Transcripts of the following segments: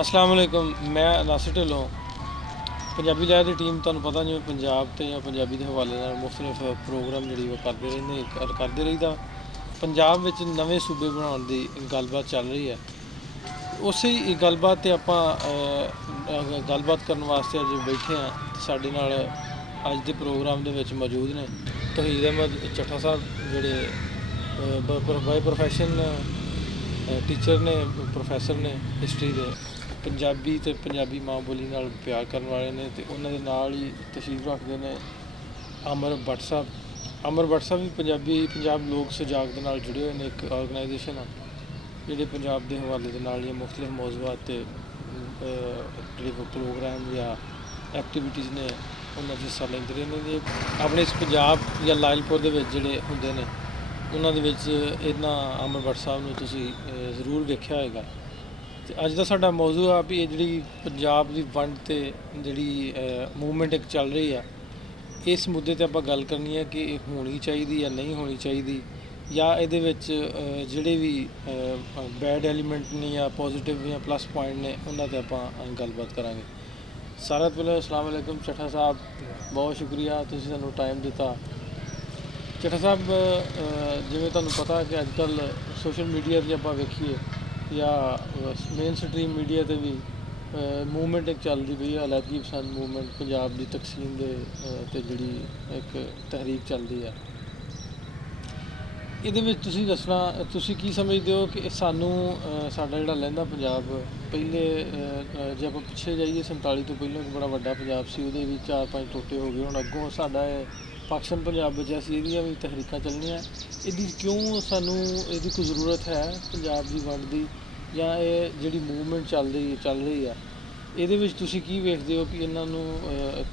अस्सलाम वालेकुम। मैं नासिर ढिल्लों पंजाबी लहर की टीम तुहानूं पता जिवें पंजाब ते जां पंजाबी के हवाले नाल मुख्तलिफ प्रोग्राम जिहड़ी वो करते रहीदा। पंजाब विच नवें सूबे बनाउण दी गलबात चल रही है। उसी गलबात ते आपां गलबात करन वास्ते अज बैठे हाँ। साडे नाल अज दे प्रोग्राम दे विच मौजूद ने तौहीद अहमद चट्ठा साहब जिहड़े बाय प्रोफैशन टीचर ने, प्रोफैसर ने हिस्टरी के, पंजाबी ते पंजाबी माँ बोली नाल प्यार करने वाले ने ते उन्हां दे नाल ही तशरीफ रखते हैं अमर भट्ट साहब। अमर भट्ट साहब भी पंजाब लोक सुजाग दे नाल जुड़े हुए हैं। एक ऑर्गेनाइजेशन है जिहड़े पंजाब के हवाले दे नाल या मुख्तलिफ मौजूआत ते जिहड़े प्रोग्राम या एक्टिविटीज़ ने उन्हां 'च हिस्सा लैंदे रहे ने। अपने इस पंजाब या लायलपुर दे विच जिहड़े हुंदे ने उन्हां दे विच इन्हां अमर भट्ट साहब नूं तुसीं जरूर वेख्या होएगा। ते अज दा साडा मौजू आ भी जिहड़ी पंजाब दी वंड ते जिहड़ी मूवमेंट एक चल रही है, इस मुद्दे ते आपां गल करनी है कि होनी चाहिदी या नहीं होनी चाहिदी, या इहदे विच जिहड़े भी बैड एलीमेंट ने या पॉजिटिव या प्लस पॉइंट ने उन्हां ते आपां गलबात करांगे। सारे तो पहले अस्सलाम वालेकुम चट्ठा साहब, बहुत शुक्रिया तुसीं सानूं टाइम दिता। चट्ठा साहब जिवें तुहानूं पता कि अजकल सोशल मीडिया ते आपां वेखीए या मेन स्ट्रीम मीडिया ते भी मूवमेंट एक चलती पई है, अलैदगी पसंद मूवमेंट, पंजाब की तकसीम दे ते जिहड़ी एक तहरीक चलती है। ਇਹਦੇ ਵਿੱਚ ਤੁਸੀਂ ਦੱਸਣਾ ਤੁਸੀਂ ਕੀ ਸਮਝਦੇ ਹੋ ਕਿ ਸਾਨੂੰ ਸਾਡਾ ਜਿਹੜਾ ਲਹਿੰਦਾ ਪੰਜਾਬ ਪਹਿਲੇ ਜੇ ਆਪਾਂ ਪਿੱਛੇ ਜਾਈਏ 47 ਤੋਂ ਪਹਿਲਾਂ ਇੱਕ ਬੜਾ ਵੱਡਾ ਪੰਜਾਬ ਸੀ, ਉਹਦੇ ਵਿੱਚ 4-5 ਟੋਟੇ ਹੋ ਗਏ। ਹੁਣ ਅੱਗੋਂ ਸਾਡਾ ਪਾਕਿਸਤਾਨ ਪੰਜਾਬ ਵਿੱਚ ਅਸੀਂ ਇਹਦੀਆਂ ਵੀ ਤਹਿਰੀਕਾਂ ਚੱਲਣੀਆਂ, ਇਹਦੀ ਕਿਉਂ ਸਾਨੂੰ ਇਹਦੀ ਕੋਈ ਜ਼ਰੂਰਤ ਹੈ ਪੰਜਾਬ ਦੀ ਵੰਡ ਦੀ, ਜਾਂ ਇਹ ਜਿਹੜੀ ਮੂਵਮੈਂਟ ਚੱਲ ਰਹੀ ਆ ਇਹਦੇ ਵਿੱਚ ਤੁਸੀਂ ਕੀ ਵੇਖਦੇ ਹੋ ਕਿ ਇਹਨਾਂ ਨੂੰ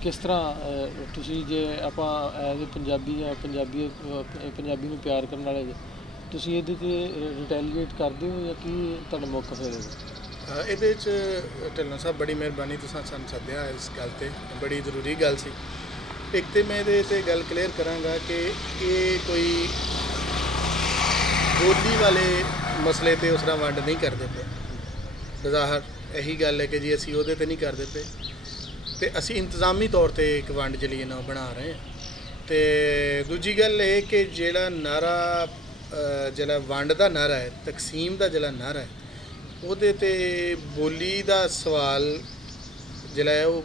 ਕਿਸ ਤਰ੍ਹਾਂ ਤੁਸੀਂ ਜੇ ਆਪਾਂ ਐਜ਼ ਪੰਜਾਬੀ ਜਾਂ ਪੰਜਾਬੀ ਨੂੰ ਪਿਆਰ ਕਰਨ ਵਾਲੇ ਤੁਸੀਂ ਇਹਦੇ 'ਤੇ ਰਿਟੈਲੀਏਟ ਕਰਦੇ ਹੋ ਜਾਂ ਕੀ ਤੁਹਾਡਾ ਮੌਕਫ ਹੈ ਇਹਦੇ 'ਚ? ਢਿੱਲੋਂ ਸਾਹਿਬ ਬੜੀ ਮਿਹਰਬਾਨੀ, ਤੁਸੀਂ ਸਾਨੂੰ ਸੱਦਿਆ ਇਸ ਗੱਲ 'ਤੇ, ਬੜੀ ਜ਼ਰੂਰੀ ਗੱਲ ਸੀ। ਇੱਕ ਤਾਂ ਮੈਂ ਇਹਦੇ 'ਤੇ ਗੱਲ ਕਲੀਅਰ ਕਰਾਂਗਾ ਕਿ ਇਹ ਕੋਈ ਬੋਲੀ ਵਾਲੇ ਮਸਲੇ 'ਤੇ ਉਸ ਤਰ੍ਹਾਂ ਵੰਡ ਨਹੀਂ ਕਰਦੇ ਪਏ। ਜ਼ਾਹਰ ਇਹੀ ਗੱਲ ਹੈ ਕਿ ਜੀ ਅਸੀਂ ਉਹਦੇ 'ਤੇ ਨਹੀਂ ਕਰਦੇ ਪਏ, ਅਤੇ ਅਸੀਂ ਇੰਤਜ਼ਾਮੀ ਤੌਰ 'ਤੇ ਇੱਕ ਵੰਡ ਜਿਹੜੀ ਨਾ ਬਣਾ ਰਹੇ ਹਾਂ। ਅਤੇ ਦੂਜੀ ਗੱਲ ਇਹ ਕਿ ਜਿਹੜਾ ਨਾਰਾ ਜਿਹੜਾ ਵੰਡ ਦਾ ਨਾਰਾ ਹੈ, ਤਕਸੀਮ ਦਾ ਜਿਹੜਾ ਨਾਰਾ ਹੈ, ਉਹਦੇ 'ਤੇ ਬੋਲੀ ਦਾ ਸਵਾਲ ਜਿਹੜਾ ਹੈ ਉਹ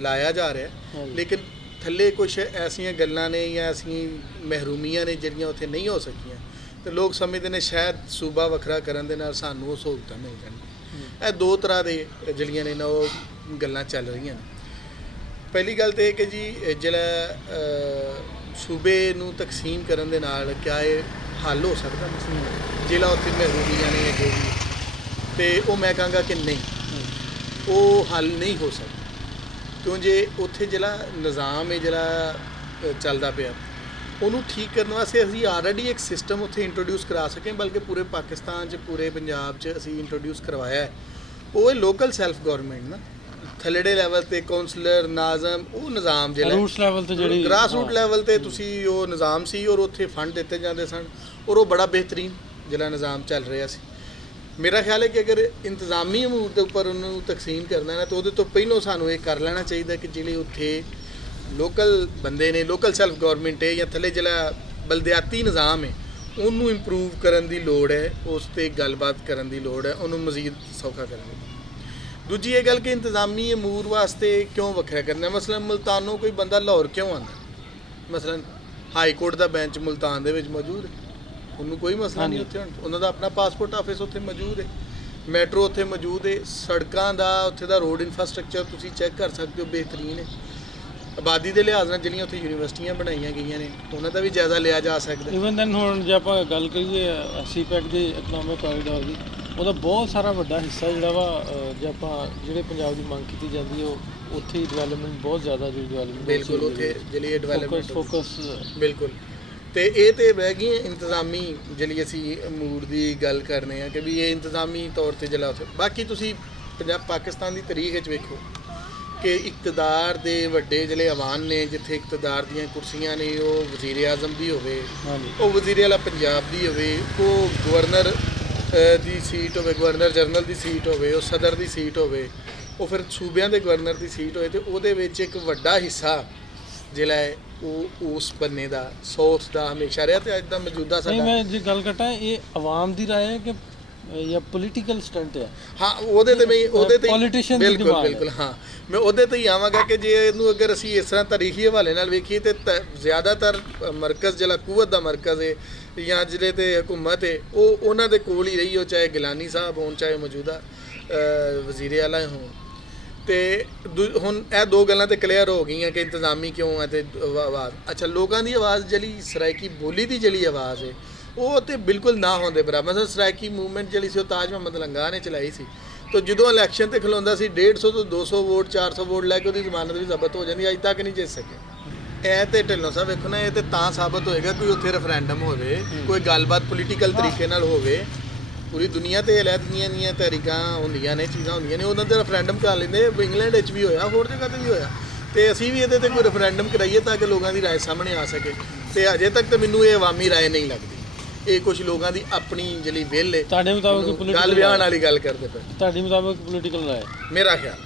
ਲਾਇਆ ਜਾ ਰਿਹਾ, ਲੇਕਿਨ ਥੱਲੇ ਕੁਛ ਐਸੀਆਂ ਗੱਲਾਂ ਨੇ ਜਾਂ ਐਸੀਆਂ ਮਹਿਰੂਮੀਆਂ ਨੇ ਜਿਹੜੀਆਂ ਉੱਥੇ ਨਹੀਂ ਹੋ ਸਕੀਆਂ, ਅਤੇ ਲੋਕ ਸਮਝਦੇ ਨੇ ਸ਼ਾਇਦ ਸੂਬਾ ਵੱਖਰਾ ਕਰਨ ਦੇ ਨਾਲ ਸਾਨੂੰ ਉਹ ਸਹੂਲਤਾਂ ਮਿਲ ਜਾਣਗੀਆਂ। ਇਹ ਦੋ ਤਰ੍ਹਾਂ ਦੇ ਜਿਹੜੀਆਂ ਨੇ ਨਾ ਉਹ ਗੱਲਾਂ ਚੱਲ ਰਹੀਆਂ ਨੇ। ਪਹਿਲੀ ਗੱਲ ਤਾਂ ਇਹ ਕਿ ਜੀ ਜਿਹੜਾ ਸੂਬੇ ਨੂੰ ਤਕਸੀਮ ਕਰਨ ਦੇ ਨਾਲ ਕਿਆ ਇਹ ਹੱਲ ਹੋ ਸਕਦਾ ਜਿਹੜਾ ਉੱਥੇ ਮਹਿਰੂਮੀਆਂ ਨੇ ਜੋ ਵੀ, ਅਤੇ ਉਹ ਮੈਂ ਕਹਾਂਗਾ ਕਿ ਨਹੀਂ, ਉਹ ਹੱਲ ਨਹੀਂ ਹੋ ਸਕਦਾ। ਕਿਉਂ ਜੇ ਉੱਥੇ ਜਿਹੜਾ ਨਿਜ਼ਾਮ ਹੈ ਜਿਹੜਾ ਚੱਲਦਾ ਪਿਆ ਉਹਨੂੰ ਠੀਕ ਕਰਨ ਵਾਸਤੇ ਅਸੀਂ ਆਲਰੇਡੀ ਇੱਕ ਸਿਸਟਮ ਉੱਥੇ ਇੰਟਰੋਡਿਊਸ ਕਰਾ ਸਕੇ, ਬਲਕਿ ਪੂਰੇ ਪਾਕਿਸਤਾਨ 'ਚ ਪੂਰੇ ਪੰਜਾਬ 'ਚ ਅਸੀਂ ਇੰਟਰੋਡਿਊਸ ਕਰਵਾਇਆ ਹੈ। ਉਹ ਲੋਕਲ ਸੈਲਫ ਗੌਰਮੈਂਟ ਨਾ ਥੱਲੜੇ ਲੈਵਲ 'ਤੇ ਕੌਂਸਲਰ ਨਾਜ਼ਮ ਉਹ ਨਿਜ਼ਾਮ ਜਿਹੜਾ ਰੂਟਸ ਲੈਵਲ 'ਤੇ ਜਿਹੜੀ ਗ੍ਰਾਸ ਰੂਟ ਲੈਵਲ 'ਤੇ ਤੁਸੀਂ ਉਹ ਨਿਜ਼ਾਮ ਸੀ, ਔਰ ਉੱਥੇ ਫੰਡ ਦਿੱਤੇ ਜਾਂਦੇ ਸਨ, ਔਰ ਉਹ ਬੜਾ ਬਿਹਤਰੀਨ ਜਿਹੜਾ ਨਿਜ਼ਾਮ ਚੱਲ ਰਿਹਾ ਸੀ। ਮੇਰਾ ਖਿਆਲ ਹੈ ਕਿ ਅਗਰ ਇੰਤਜ਼ਾਮੀ ਅਮੂਰ ਦੇ ਉੱਪਰ ਉਹਨੂੰ ਤਕਸੀਮ ਕਰਨਾ ਨਾ, ਤਾਂ ਉਹਦੇ ਤੋਂ ਪਹਿਲਾਂ ਸਾਨੂੰ ਇਹ ਕਰ ਲੈਣਾ ਚਾਹੀਦਾ ਕਿ ਜਿਹੜੇ ਉੱਥੇ ਲੋਕਲ ਬੰਦੇ ਨੇ, ਲੋਕਲ ਸੈਲਫ ਗੌਰਮੈਂਟ ਹੈ ਜਾਂ ਥੱਲੇ ਜਿਹੜਾ ਬਲਦਿਆਤੀ ਨਿਜ਼ਾਮ ਹੈ, ਉਹਨੂੰ ਇੰਪਰੂਵ ਕਰਨ ਦੀ ਲੋੜ ਹੈ, ਉਸ 'ਤੇ ਗੱਲਬਾਤ ਕਰਨ ਦੀ ਲੋੜ ਹੈ, ਉਹਨੂੰ ਮਜ਼ੀਦ ਸੌਖਾ ਕਰਨ ਦੀ। ਦੂਜੀ ਇਹ ਗੱਲ ਕਿ ਇੰਤਜ਼ਾਮੀ ਅਮੂਰ ਵਾਸਤੇ ਕਿਉਂ ਵੱਖਰਾ ਕਰਨਾ? ਮਸਲਨ ਮੁਲਤਾਨੋਂ ਕੋਈ ਬੰਦਾ ਲਾਹੌਰ ਕਿਉਂ ਆਉਂਦਾ? ਮਸਲਨ ਹਾਈ ਕੋਰਟ ਦਾ ਬੈਂਚ ਮੁਲਤਾਨ ਦੇ ਵਿੱਚ ਮੌਜੂਦ ਹੈ, ਉਹਨੂੰ ਕੋਈ ਮਸਲਾ ਨਹੀਂ ਉੱਥੇ ਹੁਣ, ਉਹਨਾਂ ਦਾ ਆਪਣਾ ਪਾਸਪੋਰਟ ਆਫਿਸ ਉੱਥੇ ਮੌਜੂਦ ਹੈ, ਮੈਟਰੋ ਉੱਥੇ ਮੌਜੂਦ ਹੈ, ਸੜਕਾਂ ਦਾ ਉੱਥੇ ਦਾ ਰੋਡ ਇਨਫਰਾਸਟਰਕਚਰ ਤੁਸੀਂ ਚੈੱਕ ਕਰ ਸਕਦੇ ਹੋ, ਬਿਹਤਰੀਨ ਹੈ। ਆਬਾਦੀ ਦੇ ਲਿਹਾਜ਼ ਨਾਲ ਜਿਹੜੀਆਂ ਉੱਥੇ ਯੂਨੀਵਰਸਿਟੀਆਂ ਬਣਾਈਆਂ ਗਈਆਂ ਨੇ ਉਹਨਾਂ ਦਾ ਵੀ ਜਾਇਜ਼ਾ ਲਿਆ ਜਾ ਸਕਦਾ। ਈਵਨ ਦੈਨ ਹੁਣ ਜੇ ਆਪਾਂ ਗੱਲ ਕਰੀਏ ਸੀਪੈਕ ਦੇ ਇਕਨੋਮਿਕ ਕੋਰੀਡੋਰ ਦੀ, ਉਹਦਾ ਬਹੁਤ ਸਾਰਾ ਵੱਡਾ ਹਿੱਸਾ ਜਿਹੜਾ ਵਾ ਜੇ ਆਪਾਂ ਜਿਹੜੇ ਪੰਜਾਬ ਦੀ ਮੰਗ ਕੀਤੀ ਜਾਂਦੀ ਉਹ ਉੱਥੇ ਹੀ ਡਿਵੈਲਪਮੈਂਟ ਬਹੁਤ ਜ਼ਿਆਦਾ ਜਿਹੜੀ ਡਿਵੈਲਪਮੈਂਟ ਬਿਲਕੁਲ ਉੱਥੇ ਜਿਹੜੀ ਡਿਵੈਲਪਮੈਂਟ ਫੋਕਸ ਬਿਲਕੁਲ। ਅਤੇ ਇਹ ਤਾਂ ਰਹਿ ਗਈ ਇੰਤਜ਼ਾਮੀ ਜਿਹੜੀ ਅਸੀਂ ਅਮੂਰ ਦੀ ਗੱਲ ਕਰਨੇ ਆ ਕਿ ਵੀ ਇਹ ਇੰਤਜ਼ਾਮੀ ਤੌਰ 'ਤੇ ਜਿਹੜਾ ਉੱਥੇ। ਬਾਕੀ ਤੁਸੀਂ ਪਾਕਿਸਤਾਨ ਦੀ ਤਾਰੀਖ ਵਿੱਚ ਵੇਖੋ ਕਿ ਇਕਤਦਾਰ ਦੇ ਵੱਡੇ ਜਿਹੜੇ ਐਵਾਨ ਨੇ, ਜਿੱਥੇ ਇਕਤਦਾਰ ਦੀਆਂ ਕੁਰਸੀਆਂ ਨੇ, ਉਹ ਵਜ਼ੀਰ ਆਜ਼ਮ ਦੀ ਹੋਵੇ, ਉਹ ਵਜ਼ੀਰ ਆਲਾ ਪੰਜਾਬ ਦੀ ਹੋਵੇ, ਉਹ ਗਵਰਨਰ ਦੀ ਸੀਟ ਹੋਵੇ, ਗਵਰਨਰ ਜਨਰਲ ਦੀ ਸੀਟ ਹੋਵੇ, ਉਹ ਸਦਰ ਦੀ ਸੀਟ ਹੋਵੇ, ਉਹ ਫਿਰ ਸੂਬਿਆਂ ਦੇ ਗਵਰਨਰ ਦੀ ਸੀਟ ਹੋਏ ਤੇ ਉਹਦੇ ਵਿੱਚ ਇੱਕ ਵੱਡਾ ਹਿੱਸਾ ਜਿਹੜਾ ਹੈ ਉਹ ਉਸ ਬੰਨੇ ਦਾ ਸਾਊਥ ਦਾ ਹਮੇਸ਼ਾ ਰਿਹਾ ਤੇ ਅੱਜ ਦਾ ਮੌਜੂਦਾ ਨਹੀਂ, ਸਾਡਾ। ਮੈਂ ਜੇ ਗੱਲ ਕਰਾਂ, ਇਹ ਆਵਾਮ ਦੀ ਰਾਏ ਹੈ ਕਿ ਜਾਂ ਪੋਲੀਟੀਕਲ ਸਟੰਟ ਹੈ? ਹਾਂ, ਉਹਦੇ ਤੇ ਹੀ Politician ਦੀ ਬਿਲਕੁਲ demand ਹੈ। ਬਿਲਕੁਲ ਹਾਂ, ਮੈਂ ਉਹਦੇ ਤੇ ਹੀ ਆਵਾਂਗਾ ਕਿ ਜੇ ਇਹਨੂੰ ਅਗਰ ਅਸੀਂ ਇਸ ਤਰ੍ਹਾਂ ਤਾਰੀਖੀ ਹਵਾਲੇ ਨਾਲ ਵੇਖੀਏ ਤੇ ਜ਼ਿਆਦਾਤਰ ਮਰਕਜ਼ ਜਿਹੜਾ ਕੂਵਤ ਦਾ ਮਰਕਜ਼ ਹੈ ਜਾਂ ਜ਼ਿਲ੍ਹੇ ਤੇ ਹਕੂਮਤ ਹੈ ਉਹ ਉਹਨਾਂ ਦੇ ਕੋਲ ਹੀ ਰਹੀ ਹੋ, ਚਾਹੇ ਗਿਲਾਨੀ ਸਾਹਿਬ ਹੋਣ, ਚਾਹੇ ਮੌਜੂਦਾ ਵਜ਼ੀਰ ਆਲਾ ਹੋਣ। ਤੇ ਹੁਣ ਇਹ ਦੋ ਗੱਲਾਂ ਤੇ ਕਲੀਅਰ ਹੋ ਗਈਆਂ ਕਿ ਇੰਤਜ਼ਾਮੀ ਕਿਉਂ ਹੈ ਤੇ ਆਵਾਜ਼। ਅੱਛਾ, ਲੋਕਾਂ ਦੀ ਆਵਾਜ਼ ਜਿਹੜੀ ਸਰਾਇਕੀ ਬੋਲੀ ਦੀ ਜਿਹੜੀ ਆਵਾਜ਼ ਹੈ ਉਹ ਤੇ ਬਿਲਕੁਲ ਨਾ ਹੋਣ ਦੇ ਬਰਾਬਰ। ਮਤਲਬ ਸਰਾਇਕੀ ਮੂਵਮੈਂਟ ਜਿਹੜੀ ਸੀ ਉਹ ਤਾਜ ਮੁਹੰਮਦ ਲੰਗਾ ਨੇ ਚਲਾਈ ਸੀ, ਤਾਂ ਜਦੋਂ ਇਲੈਕਸ਼ਨ ਤੇ ਖਲੋਂਦਾ ਸੀ 150 ਤੋਂ 200 ਵੋਟ 400 ਵੋਟ ਲੈ ਕੇ ਉਹਦੀ ਜ਼ਮਾਨਤ ਵੀ ਜ਼ਬਤ ਹੋ ਜਾਂਦੀ, ਅੱਜ ਤੱਕ ਨਹੀਂ ਜਿੱਤ ਸਕੇ। ਇਹ ਤੇ ਢਿੱਲੋਂ ਸਾਹਿਬ ਵੇਖੋ ਨਾ, ਇਹ ਤੇ ਤਾਂ ਸਾਬਤ ਹੋਏਗਾ ਕੋਈ ਉੱਥੇ ਰੈਫਰੈਂਡਮ ਹੋਵੇ, ਕੋਈ ਗੱਲਬਾਤ ਪੋਲੀਟੀਕਲ ਤਰੀਕੇ ਨਾਲ ਹੋਵੇ। ਪੂਰੀ ਦੁਨੀਆ ਤੇ ਅਲੱਗ ਦੀਆਂ ਤਰੀਕਾਂ ਹੁੰਦੀਆਂ ਨੇ, ਚੀਜ਼ਾਂ ਹੁੰਦੀਆਂ ਨੇ, ਉਹਨਾਂ ਦੇ ਰੈਫਰੈਂਡਮ ਕਰ ਲੈਂਦੇ। ਇੰਗਲੈਂਡ ਵਿੱਚ ਵੀ ਹੋਇਆ, ਹੋਰ ਜਗ੍ਹਾ ਤੇ ਵੀ ਹੋਇਆ, ਤੇ ਅਸੀਂ ਵੀ ਇਹਦੇ ਤੇ ਕੋਈ ਰੈਫਰੈਂਡਮ ਕਰਾਈਏ ਤਾਂ ਕਿ ਲੋਕਾਂ ਦੀ ਰਾਏ ਸਾਹਮਣੇ ਆ ਸਕੇ। ਤੇ ਅਜੇ ਤੱਕ ਤਾਂ ਮੈਨੂੰ ਇਹ ਅਵਾਮੀ ਰਾਏ ਨਹੀਂ ਲੱਗਦੀ, ਇਹ ਕੁਝ ਲੋਕਾਂ ਦੀ ਆਪਣੀ ਜਿਹੜੀ ਵਿਲ ਹੈ। ਤੁਹਾਡੇ ਮੁਤਾਬਕ ਗੱਲ ਪੋਲੀਟੀਕਲ ਵਿਆਹਣ ਵਾਲੀ ਗੱਲ ਕਰਦੇ ਪਏ, ਤੁਹਾਡੇ ਮੁਤਾਬਕ ਪੋਲੀਟੀਕਲ ਰਾਏ? ਮੇਰਾ ਖਿਆਲ।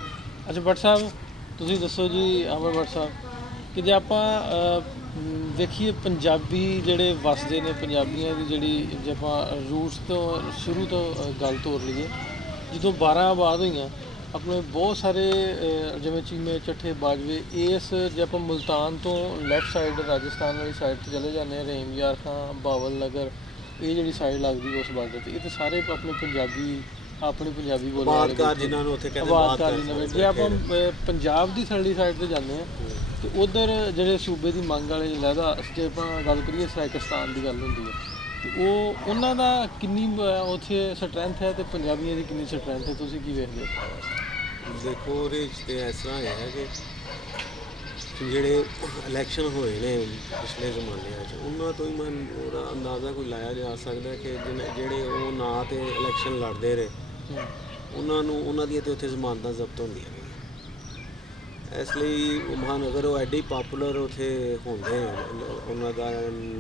ਅੱਛਾ ਭੱਟ ਸਾਹਿਬ, ਤੁਸੀਂ ਦੱਸੋ ਜੀ, ਅਮਰ ਭੱਟ ਸਾਹਿਬ, ਕਿ ਜੇ ਆਪਾਂ ਵੇਖੀਏ ਪੰਜਾਬੀ ਜਿਹੜੇ ਵਸਦੇ ਨੇ, ਪੰਜਾਬੀਆਂ ਦੀ ਜਿਹੜੀ, ਜੇ ਆਪਾਂ ਰੂਟਸ ਤੋਂ ਸ਼ੁਰੂ ਤੋਂ ਗੱਲ ਤੋਰ ਲਈਏ, ਜਦੋਂ 12 ਆਬਾਦ ਹੋਈਆਂ ਆਪਣੇ ਬਹੁਤ ਸਾਰੇ ਜਿਵੇਂ ਚੀਮੇ, ਚੱਠੇ, ਬਾਜਵੇ, ਇਸ ਜੇ ਆਪਾਂ ਮੁਲਤਾਨ ਤੋਂ ਲੈਫਟ ਸਾਈਡ ਰਾਜਸਥਾਨ ਵਾਲੀ ਸਾਈਡ 'ਤੇ ਚਲੇ ਜਾਂਦੇ ਹਾਂ, ਰਹੀਮ ਯਾਰ ਖਾਂ, ਬਾਵਲ ਨਗਰ, ਇਹ ਜਿਹੜੀ ਸਾਈਡ ਲੱਗਦੀ ਉਸ ਬਾਰਡਰ 'ਤੇ, ਇਹ ਤਾਂ ਸਾਰੇ ਆਪਣੇ ਪੰਜਾਬੀ ਬੋਲਣ ਵਾਲੇ ਜਿਨ੍ਹਾਂ ਨੂੰ ਉੱਥੇ ਕਹਿੰਦੇ ਆਬਾਦਕਾਰ ਜਿਨ੍ਹਾਂ। ਜੇ ਆਪਾਂ ਪੰਜਾਬ ਦੀ ਥੱਲੜੀ ਸਾਈਡ 'ਤੇ ਜਾਂਦੇ ਹਾਂ ਤੇ ਉਧਰ ਜਿਹੜੇ ਸੂਬੇ ਦੀ ਮੰਗ ਵਾਲੇ ਲਹਿਦਾ, ਜੇ ਆਪਾਂ ਗੱਲ ਕਰੀਏ ਸਰਾਇਕਸਤਾਨ ਦੀ ਗੱਲ ਹੁੰਦੀ ਹੈ, ਤੇ ਉਹਨਾਂ ਦਾ ਕਿੰਨੀ ਉੱਥੇ ਸਟਰੈਂਥ ਹੈ ਤੇ ਪੰਜਾਬੀਆਂ ਦੀ ਕਿੰਨੀ ਸਟਰੈਂਥ ਹੈ, ਤੁਸੀਂ ਕੀ ਵੇਖਦੇ ਹੋ? ਦੇਖੋ, ਉਹਦੇ 'ਚ ਤੇ ਇਸ ਤਰ੍ਹਾਂ ਹੈ ਕਿ ਜਿਹੜੇ ਇਲੈਕਸ਼ਨ ਹੋਏ ਨੇ ਪਿਛਲੇ ਜ਼ਮਾਨਿਆਂ 'ਚ, ਉਹਨਾਂ ਤੋਂ ਹੀ ਉਹਦਾ ਅੰਦਾਜ਼ਾ ਕੋਈ ਲਾਇਆ ਜਾ ਸਕਦਾ ਕਿ ਜਿਹੜੇ ਉਹ ਨਾ ਤੇ ਇਲੈਕਸ਼ਨ ਲੜਦੇ ਰਹੇ, ਉਹਨਾਂ ਦੀਆਂ ਤੇ ਉੱਥੇ ਜ਼ਮਾਨਤਾਂ ਜ਼ਬਤ ਹੁੰਦੀਆਂ ਨੇ। ਇਸ ਲਈ ਮਹਾਨਗਰ ਉਹ ਐਡੇ ਪਾਪੂਲਰ ਉੱਥੇ ਹੁੰਦੇ, ਉਹਨਾਂ ਦਾ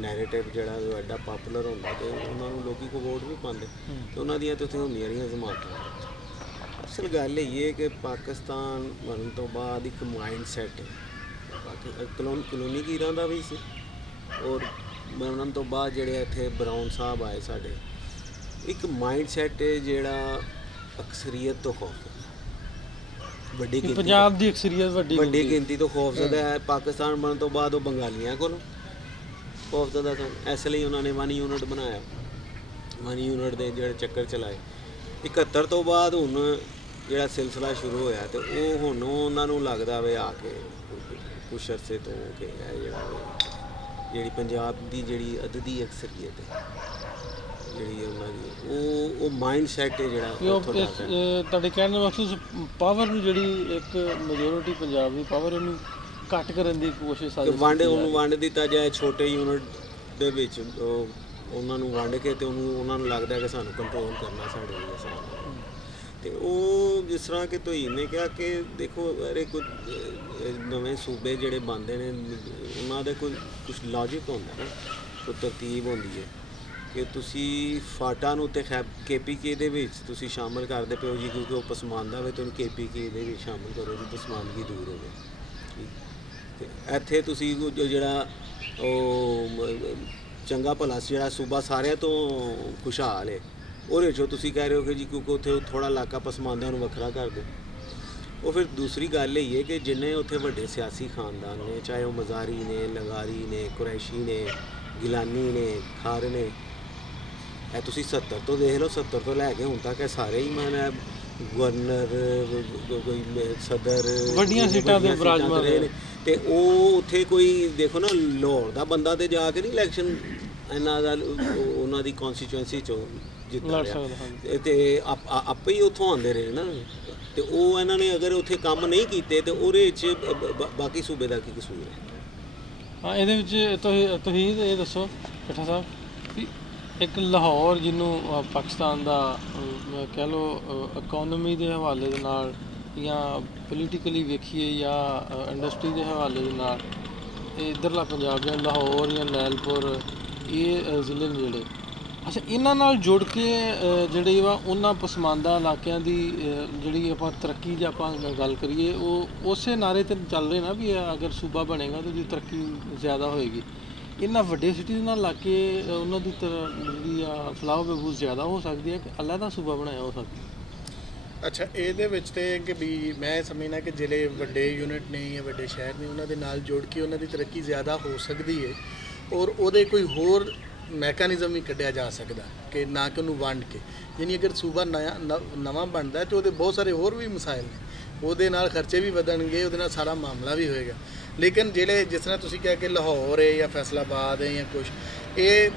ਨੈਰੇਟਿਵ ਜਿਹੜਾ ਉਹ ਐਡਾ ਪਾਪੂਲਰ ਹੁੰਦਾ ਤੇ ਉਹਨਾਂ ਨੂੰ ਲੋਕੀ ਕੋ ਵੋਟ ਵੀ ਪਾਉਂਦੇ, ਤੇ ਉਹਨਾਂ ਦੀਆਂ ਤੇ ਉੱਥੇ ਹੁੰਦੀਆਂ ਰਹੀਆਂ ਜ਼ਮਾਨਤਾਂ। ਅਸਲ ਗੱਲ ਇਹ ਹੈ ਕਿ ਪਾਕਿਸਤਾਨ ਬਣਨ ਤੋਂ ਬਾਅਦ ਇੱਕ ਮਾਈਂਡ ਸੈਟ ਹੈ, ਕਲੋਨੀਗੀਰਾਂ ਦਾ ਵੀ ਸੀ, ਔਰ ਬਣਨ ਤੋਂ ਬਾਅਦ ਜਿਹੜੇ ਇੱਥੇ ਬਰਾਉਨ ਸਾਹਿਬ ਆਏ ਸਾਡੇ, ਇੱਕ ਮਾਈਂਡ ਸੈਟ ਹੈ ਜਿਹੜਾ ਅਕਸਰੀਅਤ ਤੋਂ ਖੌਫ, ਵੱਡੀ ਗਿਣਤੀ, ਪੰਜਾਬ ਦੀ ਅਕਸਰੀਅਤ ਵੱਡੀ ਗਿਣਤੀ ਤੋਂ ਖੌਫਜ਼ਦਾ ਹੈ। ਪਾਕਿਸਤਾਨ ਬਣਨ ਤੋਂ ਬਾਅਦ ਉਹ ਬੰਗਾਲੀਆਂ ਕੋਲੋਂ ਖੌਫਜ਼ਦਾ ਸਨ, ਇਸ ਲਈ ਉਹਨਾਂ ਨੇ 1 ਯੂਨਿਟ ਬਣਾਇਆ, 1 ਯੂਨਿਟ ਦੇ ਜਿਹੜੇ ਚੱਕਰ ਚਲਾਏ। 71 ਤੋਂ ਬਾਅਦ ਹੁਣ ਜਿਹੜਾ ਸਿਲਸਿਲਾ ਸ਼ੁਰੂ ਹੋਇਆ ਤੇ ਉਹ ਹੁਣ ਉਹਨਾਂ ਨੂੰ ਲੱਗਦਾ ਵੇ ਆ ਕੇ ਕੁਛ ਅਰਸੇ ਤੋਂ ਕਿ ਇਹ ਜਿਹੜੀ ਪੰਜਾਬ ਦੀ ਜਿਹੜੀ ਅਦਦੀ ਅਕਸਰੀਅਤ ਹੈ, ਜਿਹੜੀ ਉਹਨਾਂ ਦੀ ਉਹ ਮਾਈਂਡ ਸੈਟ ਹੈ ਜਿਹੜਾ ਤੁਹਾਡੇ ਕਹਿਣ ਦਾ ਮਕਸਦ ਪਾਵਰ ਨੂੰ, ਜਿਹੜੀ ਇੱਕ ਮੈਜੋਰਿਟੀ ਪੰਜਾਬ ਦੀ ਪਾਵਰ, ਉਹਨੂੰ ਘੱਟ ਕਰਨ ਦੀ ਕੋਸ਼ਿਸ਼ ਆ, ਵੰਡ ਦਿੱਤਾ ਜਾਏ ਛੋਟੇ ਯੂਨਿਟ ਦੇ ਵਿੱਚ, ਉਹਨਾਂ ਨੂੰ ਵੰਡ ਕੇ ਤੇ ਉਹਨਾਂ ਨੂੰ ਲੱਗਦਾ ਕਿ ਸਾਨੂੰ ਕੰਟਰੋਲ ਕਰਨਾ ਸਾਡੇ ਲਈ ਆਸਾਨ ਹੈ। ਤੇ ਉਹ ਜਿਸ ਤਰ੍ਹਾਂ ਕਿ ਤੁਸੀਂ ਨੇ ਕਿਹਾ ਕਿ ਦੇਖੋ ਅਰੇ ਕੁਝ ਨਵੇਂ ਸੂਬੇ ਜਿਹੜੇ ਬਣਦੇ ਨੇ, ਉਹਨਾਂ ਦੇ ਕੁਝ ਲੌਜਿਕ ਹੁੰਦਾ ਨਾ, ਕੋਈ ਤਰਤੀਬ ਹੁੰਦੀ ਹੈ ਕਿ ਤੁਸੀਂ ਫਾਟਾ ਨੂੰ ਤੇ KPK ਦੇ ਵਿੱਚ ਤੁਸੀਂ ਸ਼ਾਮਲ ਕਰਦੇ ਪਿਓ ਜੀ, ਕਿਉਂਕਿ ਉਹ ਪਸਮਾਨਦਾ ਹੋਵੇ ਤੁਹਾਨੂੰ KPK ਦੇ ਵਿੱਚ ਸ਼ਾਮਲ ਕਰੋ ਜੀ, ਪਸਮਾਨਦਗੀ ਦੂਰ ਹੋਵੇ। ਤੇ ਇੱਥੇ ਤੁਸੀਂ ਜਿਹੜਾ ਉਹ ਚੰਗਾ ਭਲਾ ਜਿਹੜਾ ਸੂਬਾ ਸਾਰਿਆਂ ਤੋਂ ਖੁਸ਼ਹਾਲ ਹੈ, ਉਹਦੇ 'ਚੋਂ ਤੁਸੀਂ ਕਹਿ ਰਹੇ ਹੋ ਕਿ ਜੀ ਕਿਉਂਕਿ ਉੱਥੇ ਥੋੜ੍ਹਾ ਇਲਾਕਾ ਪਸਮਾਨਦਿਆਂ ਨੂੰ ਵੱਖਰਾ ਕਰ ਦਿਓ। ਉਹ ਫਿਰ ਦੂਸਰੀ ਗੱਲ ਇਹ ਹੈ ਕਿ ਜਿੰਨੇ ਉੱਥੇ ਵੱਡੇ ਸਿਆਸੀ ਖਾਨਦਾਨ ਨੇ, ਚਾਹੇ ਉਹ ਮਜ਼ਾਰੀ ਨੇ, ਲੰਗਾਰੀ ਨੇ, ਕੁਰੈਸ਼ੀ ਨੇ, ਗਿਲਾਨੀ ਨੇ, ਖਾਰ ਨੇ, ਇਹ ਤੁਸੀਂ 70 ਤੋਂ ਦੇਖ ਲਓ, 70 ਤੋਂ ਲੈ ਕੇ ਹੁਣ ਤੱਕ ਇਹ ਸਾਰੇ ਹੀ ਗਵਰਨਰ, ਕੋਈ ਸਦਰ, ਵੱਡੀਆਂ ਸੀਟਾਂ ਦੇ ਬਰਾਜਮਾਨ ਨੇ। ਤੇ ਉਹ ਉੱਥੇ ਕੋਈ ਦੇਖੋ ਨਾ, ਲਾਹੌਰ ਦਾ ਬੰਦਾ ਤੇ ਜਾ ਕੇ ਨਹੀਂ ਇਲੈਕਸ਼ਨ ਇਹਨਾਂ ਦਾ ਉਹਨਾਂ ਦੀ ਕੌਂਸਟੀਚੁਐਂਸੀ 'ਚੋਂ ਜਿੱਤਦਾ ਰਿਹਾ, ਤੇ ਆਪੇ ਹੀ ਉੱਥੋਂ ਆਉਂਦੇ ਰਹੇ ਨਾ। ਤੇ ਉਹ ਇਹਨਾਂ ਨੇ ਅਗਰ ਉੱਥੇ ਕੰਮ ਨਹੀਂ ਕੀਤੇ ਤੇ ਉਹਦੇ 'ਚ ਬਾਕੀ ਸੂਬੇ ਦਾ ਕੀ ਕਸੂਰ ਹੈ? ਹਾਂ, ਇਹਦੇ ਵਿੱਚ ਤੁਸੀਂ ਇਹ ਦੱਸੋ ਚੱਠਾ ਸਾਹਿਬ ਕਿ ਇੱਕ ਲਾਹੌਰ ਜਿਹਨੂੰ ਪਾਕਿਸਤਾਨ ਦਾ ਕਹਿ ਲਓ ਇਕੋਨਮੀ ਦੇ ਹਵਾਲੇ ਦੇ ਨਾਲ ਜਾਂ ਪੋਲੀਟੀਕਲੀ ਵੇਖੀਏ ਜਾਂ ਇੰਡਸਟਰੀ ਦੇ ਹਵਾਲੇ ਦੇ ਨਾਲ, ਇੱਧਰਲਾ ਪੰਜਾਬ ਜਾਂ ਲਾਹੌਰ ਜਾਂ ਲੈਲਪੁਰ, ਇਹ ਜ਼ਿਲ੍ਹੇ ਨੇ ਜਿਹੜੇ, ਅੱਛਾ, ਇਹਨਾਂ ਨਾਲ ਜੁੜ ਕੇ ਜਿਹੜੇ ਵਾ ਉਹਨਾਂ ਪਸਮਾਨਦਾ ਇਲਾਕਿਆਂ ਦੀ ਜਿਹੜੀ ਆਪਾਂ ਤਰੱਕੀ ਦੀ ਆਪਾਂ ਗੱਲ ਕਰੀਏ, ਉਹ ਉਸੇ ਨਾਰੇ ਤੇ ਚੱਲ ਰਹੇ ਨਾ ਵੀ ਅਗਰ ਸੂਬਾ ਬਣੇਗਾ ਤਾਂ ਉਹਦੀ ਤਰੱਕੀ ਜ਼ਿਆਦਾ ਹੋਏਗੀ। ਇਹਨਾਂ ਵੱਡੇ ਸਿਟੀਜ਼ ਨਾਲ ਲੱਗ ਕੇ ਉਹਨਾਂ ਦੀ ਜਿਹੜੀ ਆ ਫਲਾਹ ਬਹਿਬੂਦ ਜ਼ਿਆਦਾ ਹੋ ਸਕਦੀ ਹੈ ਕਿ ਅਲੱਗਾ ਸੂਬਾ ਬਣਾਇਆ ਹੋ ਸਕਦਾ? ਅੱਛਾ, ਇਹਦੇ ਵਿੱਚ ਤੇ ਕਿ ਵੀ ਮੈਂ ਸਮਝਣਾ ਕਿ ਜਿਹੜੇ ਵੱਡੇ ਯੂਨਿਟ ਨੇ ਜਾਂ ਵੱਡੇ ਸ਼ਹਿਰ ਨੇ ਉਹਨਾਂ ਦੇ ਨਾਲ ਜੁੜ ਕੇ ਉਹਨਾਂ ਦੀ ਤਰੱਕੀ ਜ਼ਿਆਦਾ ਹੋ ਸਕਦੀ ਹੈ, ਔਰ ਉਹਦੇ ਕੋਈ ਹੋਰ ਮੈਕੈਨਿਜ਼ਮ ਵੀ ਕੱਢਿਆ ਜਾ ਸਕਦਾ ਕਿ ਨਾ ਕਿ ਉਹਨੂੰ ਵੰਡ ਕੇ। ਯਾਨੀ ਅਗਰ ਸੂਬਾ ਨਵਾਂ ਬਣਦਾ ਤੇ ਉਹਦੇ ਬਹੁਤ ਸਾਰੇ ਹੋਰ ਵੀ ਮਸਾਇਲ ਨੇ, ਉਹਦੇ ਨਾਲ ਖਰਚੇ ਵੀ ਵਧਣਗੇ, ਉਹਦੇ ਨਾਲ ਸਾਰਾ ਮਾਮਲਾ ਵੀ ਹੋਏਗਾ। ਲੇਕਿਨ ਜਿਹੜੇ ਜਿਸ ਤਰ੍ਹਾਂ ਤੁਸੀਂ ਕਿਹਾ ਕਿ ਲਾਹੌਰ ਹੈ ਜਾਂ ਫੈਸਲਾਬਾਦ ਹੈ ਜਾਂ ਕੁਛ, ਇਹ